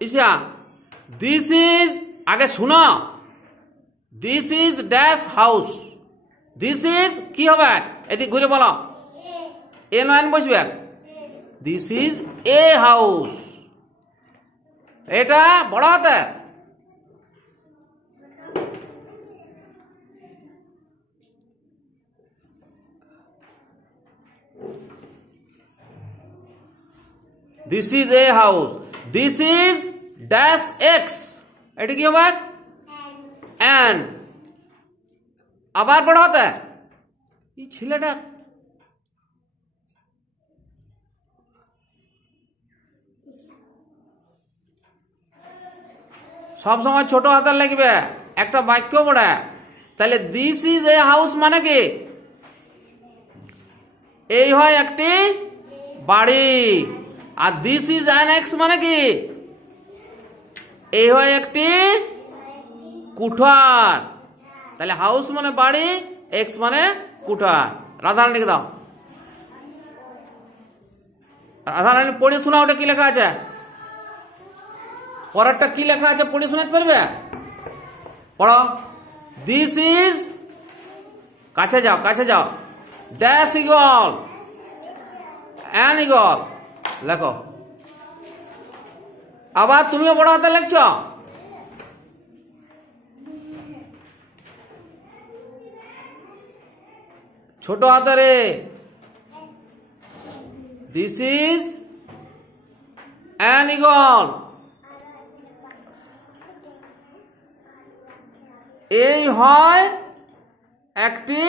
Isa this is আগে শোনো this is dash house this is কি হবে এদিক ঘুরে বলো এ নয়ন বসবে দিস ইজ এ হাউস এটা বড় হাতে this is a house this is dash x এটা কি হবে এন আবার বড় হাতে এই ছেলেটা সব সময় ছোট হাতের লাগবে একটা বাক্য পড়ে তাহলে দিস ইজ এ হাউস মানে কি এই হয় একটি বাড়ি আর দিস ইজ অ্যান এক্স মানে কি এই হয় একটি কুঠার তাহলে হাউস মানে বাড়ি এক্স মানে কুঠার রাধারানীকে দাও রাধারানী পড়ে শোনা ওটা কি লেখা আছে পরেরটা কি লেখা আছে পড়ে শোনাতে পারবে পড়ো দিস ইজ কাছে যাও ড্যাশ ইগল অ্যান ইগল লেখো আবার তুমিও বড় হাতে লিখছ ছোট হাতেরে দিস ইজ অ্যান ইগল এই হয় একটি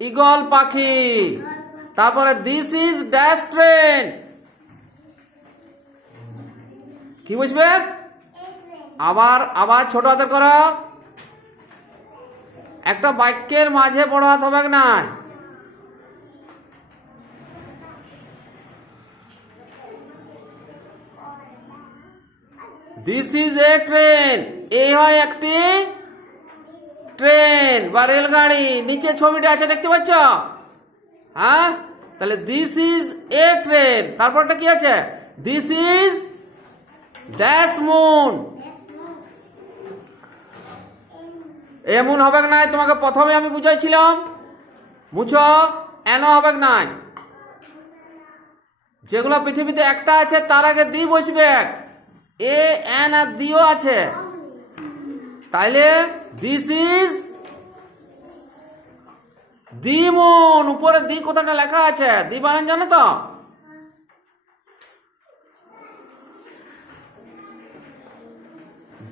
ঈগল পাখি তারপরে দিস ইজ ড্যাশ ট্রেন কি বুঝবে আবার ছোট হাতের করো একটা বাক্যের মাঝে বড় হাত হবে না দিস ইজ এ ট্রেন এই হয় একটি ট্রেন বা রেলগাড়ি নিচে ছবিটা আছে দেখতে পাচ্ছ হ্যাঁ তাহলে দিস ইজ এ ট্রেন তারপরটা কি আছে দিস ইজ ড্যাশ মুন এমন হবে না তোমাকে প্রথমে আমি বুঝাইছিলাম মুছো এন হবে না যেগুলো পৃথিবীতে একটা আছে তার আগে দি বসবে এ এন আর দিও আছে তাইলে দিস ইজ দি মুন উপরে দি কথাটা লেখা আছে দি বানান জানো তো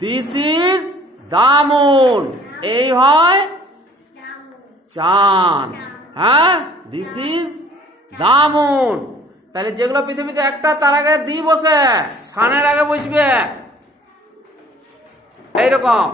দিস ইজ দা মুন এই হয় চাঁদ হ্যাঁ দিস ইজ দা মুন তাহলে যেগুলো পৃথিবীতে একটা তার আগে দি বসে সানের আগে বসবে এইরকম